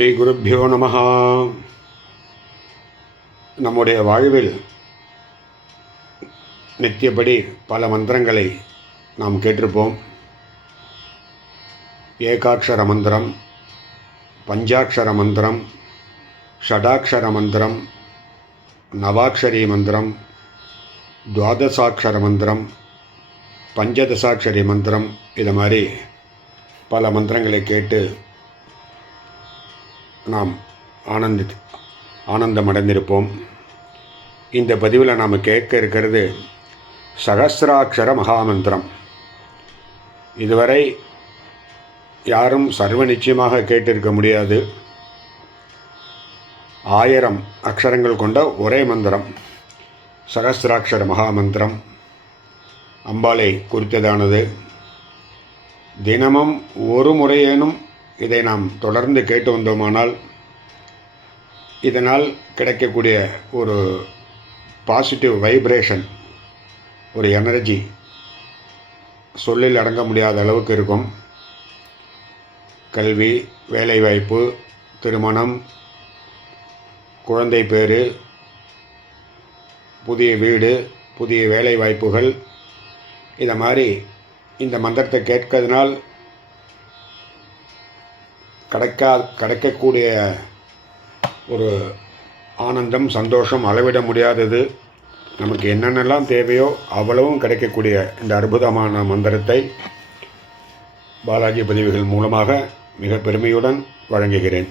ஸ்ரீ குருப்பியோ நமஹ. நம்முடைய வாழ்வில் நித்தியப்படி பல மந்திரங்களை நாம் கேட்டிருப்போம். ஏகாட்சர மந்திரம், பஞ்சாட்சர மந்திரம், ஷடாட்சர மந்திரம், நவாட்சரி மந்திரம், துவாதசாட்சர மந்திரம், பஞ்சதசாட்சரி மந்திரம், இது மாதிரி பல மந்திரங்களை கேட்டு நாம் ஆனந்தம் அடைந்திருப்போம். இந்த பதிவில் நாம் கேட்க இருக்கிறது சகஸ்ராட்சர மகாமந்திரம். இதுவரை யாரும் சர்வ நிச்சயமாக கேட்டிருக்க முடியாது. 1000 அக்ஷரங்கள் கொண்ட ஒரே மந்திரம் சகஸ்ராட்சர மகாமந்திரம். அம்பாளை குறித்ததானது. தினமும் ஒரு முறையேனும் இதை நாம் தொடர்ந்து கேட்டு வந்தோமானால் இதனால் கிடைக்கக்கூடிய ஒரு பாசிட்டிவ் வைப்ரேஷன், ஒரு எனர்ஜி சொல்லில் அடங்க முடியாத அளவுக்கு இருக்கும். கல்வி, வேலைவாய்ப்பு, திருமணம், குழந்தை பேறு, புதிய வீடு, புதிய வேலைவாய்ப்புகள், இதை மாதிரி இந்த மந்திரத்தை கேட்கறதுனால் கிடைக்கக்கூடிய ஒரு ஆனந்தம், சந்தோஷம் அளவிட முடியாதது. நமக்கு என்னென்னலாம் தேவையோ அவ்வளவும் கிடைக்கக்கூடிய இந்த அற்புதமான மந்திரத்தை பாலாஜி பதிவுகள் மூலமாக மிக பெருமையுடன் வழங்குகிறேன்.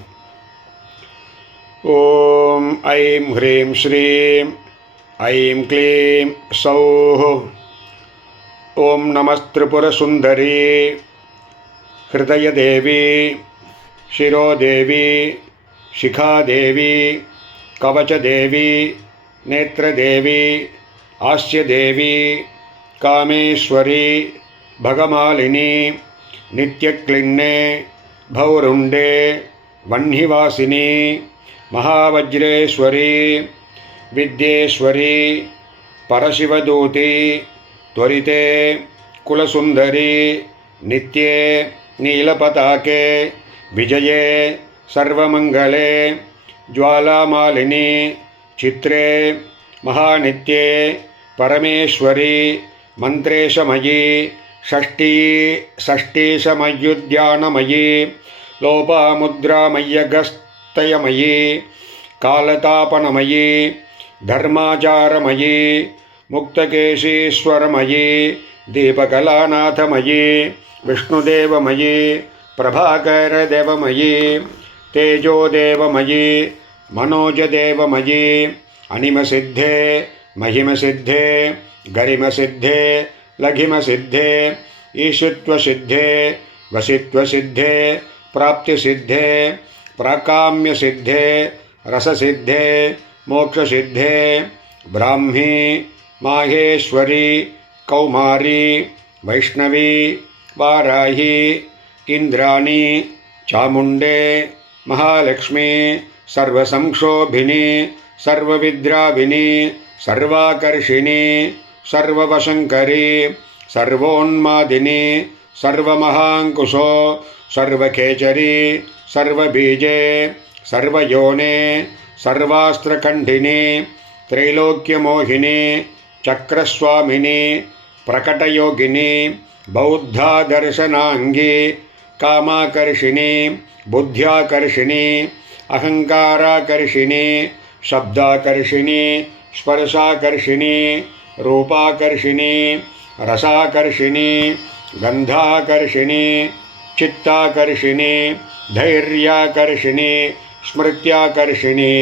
ஓம் ஐம் ஹ்ரீம் ஸ்ரீம் ஐம் க்ளீம் சௌஹ். ஓம் நமஸ்திரிபுர சுந்தரி ஹிருதயதேவி शिरोदेवी शिखादेवी कवचदेवी नेत्रदेवी आस्यदेवी कामेश्वरी भगमालिनी नित्यक्लिन्ने भौरुण्डे वह्निवासिनी महावज्रेश्वरी विद्येश्वरी परशिवदूती त्वरिते कुलसुन्दरी नित्ये नीलपताके विजये सर्वमंगले ज्वालामालिनी चित्रे महानित्ये परमेश्वरी मंत्रेशमयी षष्टीशमयुद्यानमयी लोपामुद्रामय्यगस्तयमयी कालतापनमयी धर्माचारमयी मुक्तकेशीश्वरमयी दीपकलानाथमयी विष्णुदेवमयी प्रभाकरदेवमयी तेजोदेवमयी मनोजदेवमयी अनिमसिद्धे महिमसिद्धे गरिमसिद्धे लघिमसिद्धे ईशुत्वसिद्धे वसित्वसिद्धे प्राप्तिसिद्धे प्राकाम्यसिद्धे रससिद्धे मोक्षसिद्धे ब्राह्मी माहेश्वरी कौमारी वैष्णवी वाराही इंद्राणी चामुंडे महालक्ष्मी सर्वसंक्षोभिनी सर्वविद्राविनी सर्वाकर्षिणी सर्ववशंकरी सर्वोन्मादिनी सर्वमहांकुशो सर्वखेचरी सर्वबीजे सर्वयोने सर्वास्त्रकंठिनी त्रैलोक्यमोहिनी चक्रस्वामिनी प्रकटयोगिनी बौद्धादर्शनांगी कामाकर्षिणी बुद्ध्याकर्षिणी अहंकाराकर्षिणी शब्दाकर्षिणी स्पर्शाकर्षिणी रूपाकर्षिणी रसाकर्षिणी गंधाकर्षिणी चित्ताकर्षिणी धैर्याकर्षिणी स्मृत्याकर्षिणी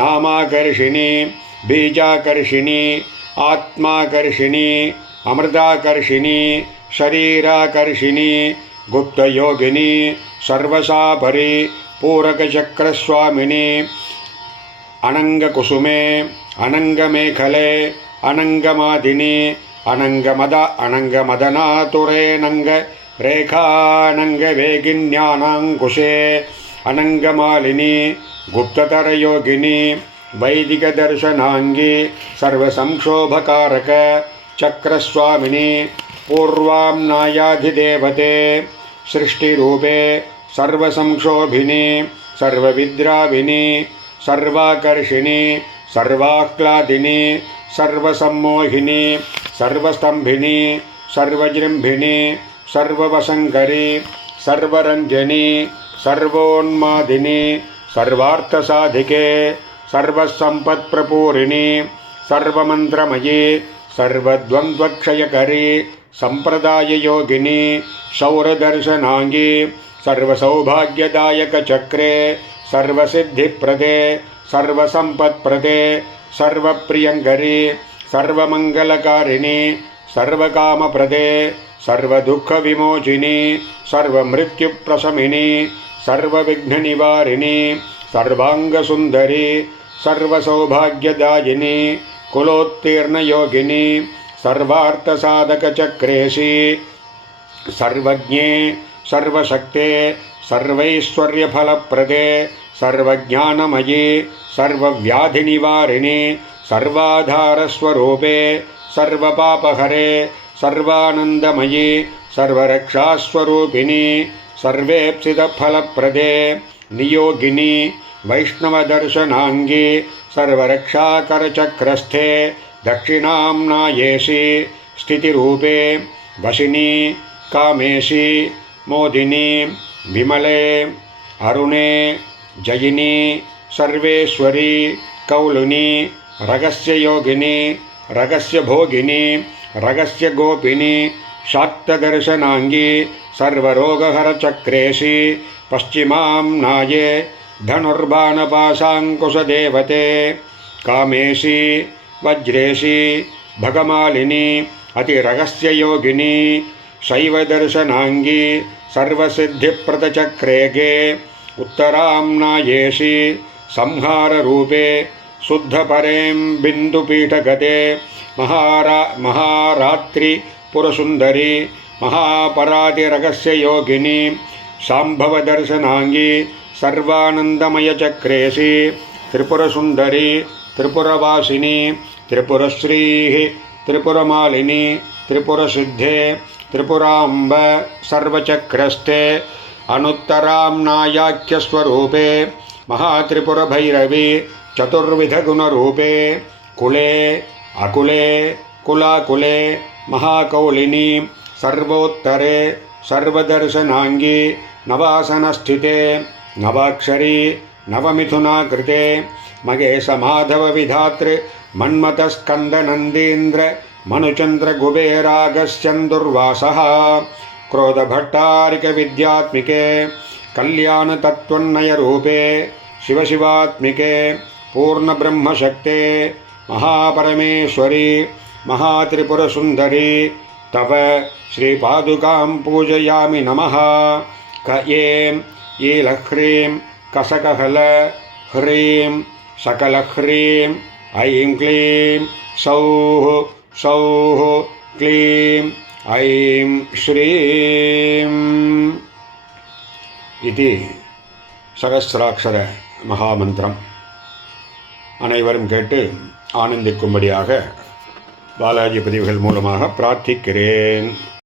नामाकर्षिणी बीजाकर्षिणी आत्माकर्षिणी अमृताकर्षिणी शरीराकर्षिणी गुप्तयोगिनी सर्वसापरी पूरकचक्रस्वामिनी अनंगकुसुमे अनंगमेखले अनंगमादिनी अनंगमदनातुरेनंग रेखानंगवेगिन्यानांकुशे अनंगमालिनी गुप्ततरयोगिनी वैदिकदर्शनांगी सर्वसंक्षोभकारक चक्रस्वामिनी पूर्वाम्नायाधिदेवते सृष्टिरूपे सर्वसंक्षोभिनी सर्वविद्राविणी सर्वाकर्षिणी सर्वाह्लादिनी सर्वसम्मोहिनी सर्वस्तंभिनी सर्वजृंभिणी सर्ववसंकरी सर्वरंजनी सर्वोन्मादिनी सर्वार्थसाधिके सर्वसंपत्प्रपूरिणी सर्वमंत्रमयी सर्वद्वंद्वक्षयकरी संप्रदाययोगिनी शौरदर्शनांगी सर्वसौभाग्यदायकचक्रे सर्वसिद्धिप्रदे सर्वसंपत्प्रदे सर्वप्रियंकरी सर्वमंगलकारिणी सर्वकामप्रदे सर्वदुःखविमोचिनी सर्वमृत्युप्रशमिनी सर्वविघ्ननिवारिणी सर्वांगसुंदरी सर्वसौभाग्यदायिनी कुलोत्तीर्णयोगिनी सर्वार्थसाधकचक्रेशी सर्वज्ञे सर्वशक्ते सर्वैश्वर्यफलप्रदे सर्वज्ञानमयी सर्वव्याधिनिवारिणी सर्वाधारस्वरूपे सर्वपापहरे सर्वानंदमयी सर्वरक्षास्वरूपिणी सर्वेप्सितफलप्रदे नियोगिनी वैष्णवदर्शनांगी सर्वरक्षाकरचक्रस्थे दक्षिणाम्नायेशी स्थितिरूपे वशिनी कामेशी मोदिनी विमले अरुणे जयिनी सर्वेश्वरी कौलुनी रगस्ययोगिनी रगस्यभोगिनी रगस्यगोपिनी शाक्तदर्शनांगी सर्वरोगहरचक्रेशी पश्चिमाम्नाये धनुर्बाणपाशाङ्कुशदेवते कामेशी वज्रेशी भगमालिनी अतिरगस्ययोगिनी शैवदर्शनांगी सर्वसिद्धिप्रदचक्रेगे उत्तराम्नायेशी संहाररूपे शुद्धपरें बिन्दुपीठगते महारात्रि पुरसुंदरी महापरातिरगस्ययोगिनी शाम्भवदर्शनांगी सर्वानंदमयचक्रेशी त्रिपुरसुंदरी त्रिपुरवासिनी त्रिपुरश्रीः त्रिपुरमालिनी त्रिपुरसिद्धे त्रिपुराम्ब सर्वचक्रस्थे अनुत्तराम्नायाख्यस्वरूपे महात्रिपुरभैरवी चतुर्विधगुणरूपे कुले अकुले कुलाकुले महाकौलिनी सर्वोत्तरे सर्वदर्शनांगी नवासनस्थिते नवाक्षरी नवमिथुनाकृते मगेशमाधवविधातृ मन्मथस्कन्दनन्दीन्द्र मनुचन्द्रकुबेरागस्यन्दुर्वासः क्रोधभट्टारिकविद्यात्मिके कल्याणतत्त्वन्नयरूपे शिवशिवात्मिके पूर्णब्रह्मशक्ते महापरमेश्वरी महात्रिपुरसुन्दरी तव श्रीपादुकां पूजयामि नमः। क ऐं ईलह्रीं कसकहल ह्रीं सकलह्रीं ऐं क्लीं सौः सौः क्लीं ऐं श्रीं इति सहस्राक्षर महामन्त्रम् அனைவரும் கேட்டு ஆனந்திக்கும்படியாக பாலாஜி பதிவுகள் மூலமாக பிரார்த்திக்கிறேன்.